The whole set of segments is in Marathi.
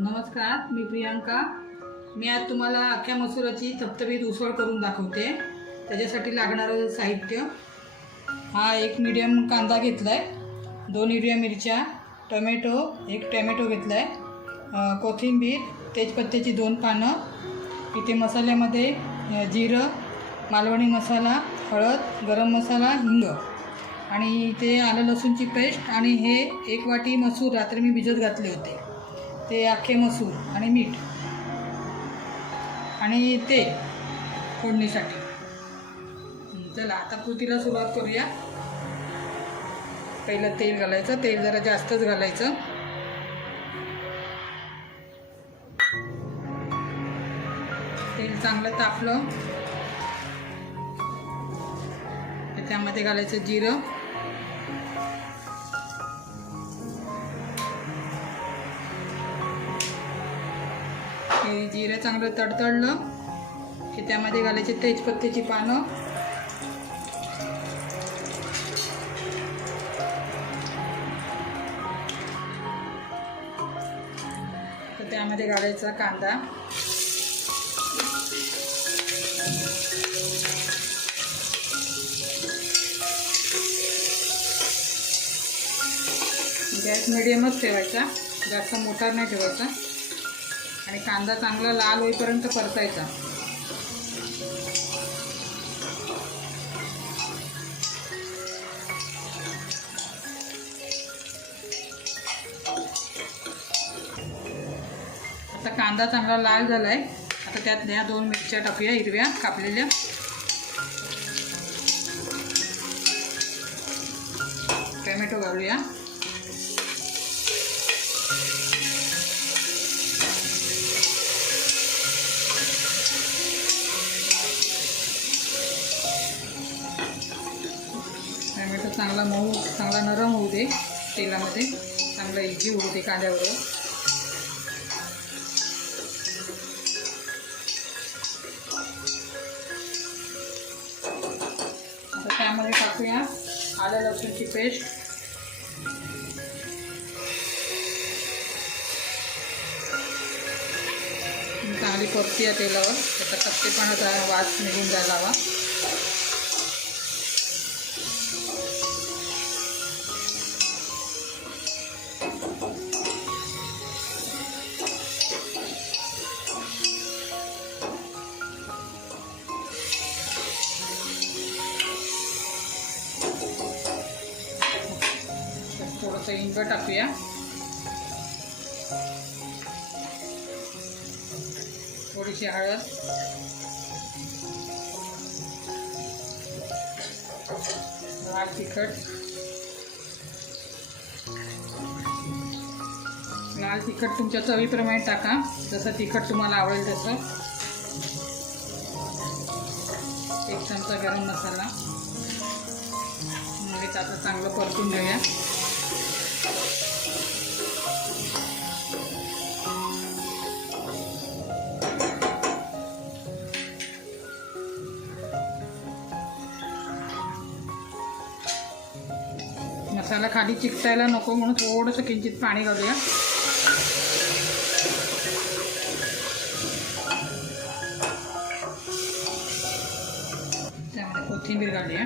नमस्कार, मी प्रियांका. मी आज तुम्हाला अख्ख्या मसुराची थपथपीत उसळ करून दाखवते. त्याच्यासाठी लागणारं साहित्य: हा एक मीडियम कांदा घेतला आहे, 2 हिरव्या मिरच्या, टोमॅटो, एक टोमॅटो घेतला आहे, कोथिंबीर, तेजपत्त्याची 2 पानं. इथे मसाल्यामध्ये जिरं, मालवणी मसाला, हळद, गरम मसाला, हिंग आणि इथे आलं लसूणची पेस्ट. आणि हे 1 वाटी मसूर रात्री मी भिजत घातले होते, ते अख्खे मसूर, आणि मीठ आणि तेल फोडणीसाठी. चला आता कृतीला सुरुवात करूया. पहिलं तेल घालायचं. तेल जरा जास्तच घालायचं. तेल चांगलं तापलं त्यामध्ये घालायचं जिरं, हे जिरं चांगलं तडतडलं की त्यामध्ये घालायचे तेजपत्त्याची पानं, तर त्यामध्ये घालायचा कांदा, गॅस मिडियमच ठेवायचा, जास्त मोठा नाही ठेवायचा. आणि कांदा चांगला लाल होईपर्यंत परतायचा. आता कांदा चांगला लाल झालाय. आता त्यात ह्या 2 मिरच्या टाकूया, हिरव्या कापलेल्या. टोमॅटो घालूया. टोमॅटो चांगला नरम होऊ दे तेलामध्ये, चांगला इजी होऊ दे कांद्याबरोबर. आता त्यामध्ये टाकूया आलं लसूणची पेस्ट, चांगली परती या तेलावर. त्याचा कच्चेपणाचा वास निघून जायला हवा. थोडंसं हिंग टाकूया. थोडीशी हळद, लाल तिखट. लाल तिखट तुमच्या चवीप्रमाणे टाका, जसं तिखट तुम्हाला आवडेल तसं. 1 चमचा गरम मसाला. म्हणजे आता चांगलं परतून घेऊया. मसाला खाली चिकटायला नको म्हणून थोडंसं किंचित पाणी घालूया. त्यामध्ये कोथिंबीर घालूया.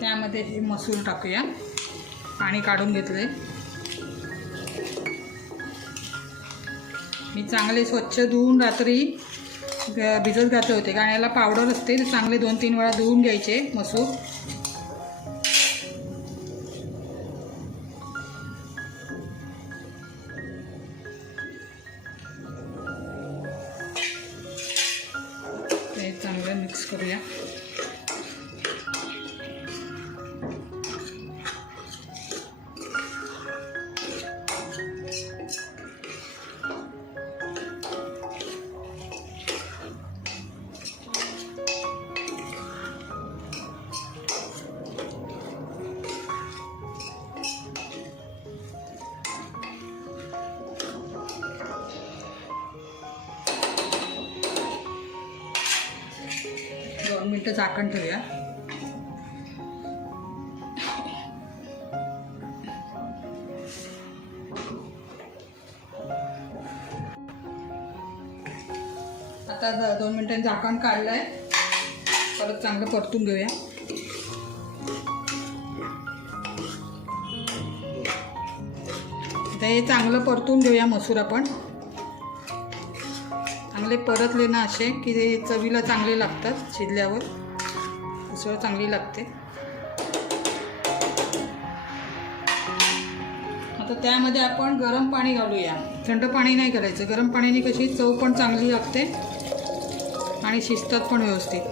त्यामध्ये हे मसूर टाकूया. पाणी काढून घेतलंय मी. चांगले स्वच्छ धुवून रात्री भिजत घातले होते, कारण याला पावडर असते. ते चांगले 2-3 वेळा धुवून घ्यायचे मसूर. ते चांगलं मिक्स करूया. मिनटं झाकण ठेवूया. आता 2 मिनिटांनी झाकण काढलं आहे. परत चांगलं परतून घेऊया. आता हे चांगलं परतून घेऊया. मसूर आपण चांगले परतले ना असे की ते चवीला चांगले लागतात. शिजल्यावर उसळ चांगली लागते. आता त्यामध्ये आपण गरम पाणी घालूया. थंड पाणी नाही करायचं. गरम पाण्याने कशी चव पण चांगली लागते आणि शिजतात पण व्यवस्थित.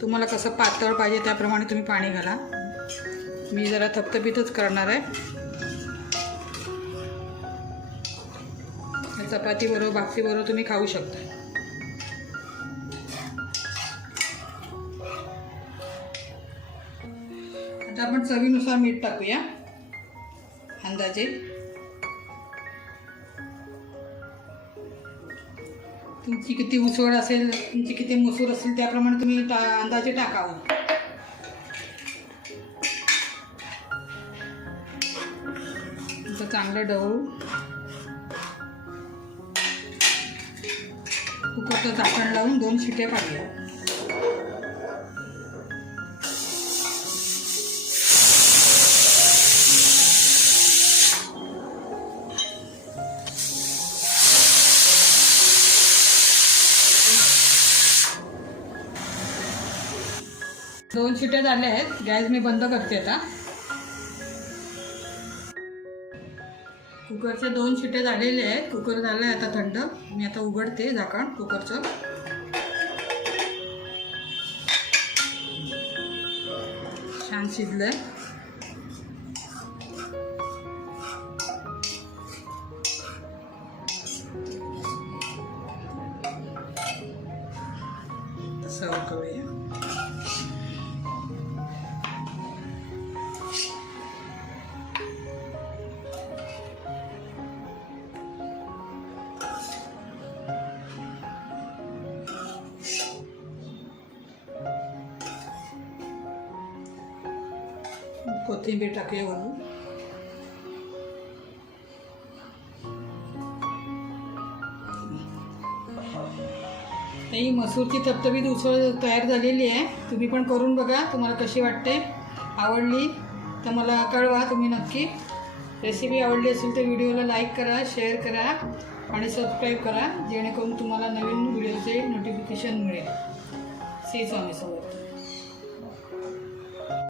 तुम्हाला कसं पातळ पाहिजे त्याप्रमाणे तुम्ही पाणी घाला. मी जरा थपथपीतच करणार आहे. चपाती बरोबर भाकरी बरोबर तुम्ही खाऊ शकता. आता आपण चवीनुसार मीठ टाकूया अंदाजे. तुमची किती उसळ असेल, तुमची किती मसूर असेल त्याप्रमाणे तुम्ही अंदाजे टाकावं. चांगलं ढवळू कुकरचं झाकण लावून 2 शिट्या काढूया. दोन शिट्या झाल्या आहेत. गॅस मी बंद करते आता. कुकरच्या 2 शिट्या झालेल्या आहेत. कुकर झालं आहे आता थंड. मी आता उघडते झाकण कुकरचं. छान शिजलंय. सर्व करूया. कोथिंबीर टाकूया वरून. ही मसूरची थपथपीत उसळ तयार झालेली आहे. तुम्ही पण करून बघा. तुम्हाला कशी वाटते. आवडली तर मला कळवा तुम्ही नक्की. रेसिपी आवडली असेल तर व्हिडिओला लाईक करा, शेअर करा आणि सबस्क्राईब करा, जेणेकरून तुम्हाला नवीन व्हिडिओचे नोटिफिकेशन मिळेल. श्री स्वामी समर्थ.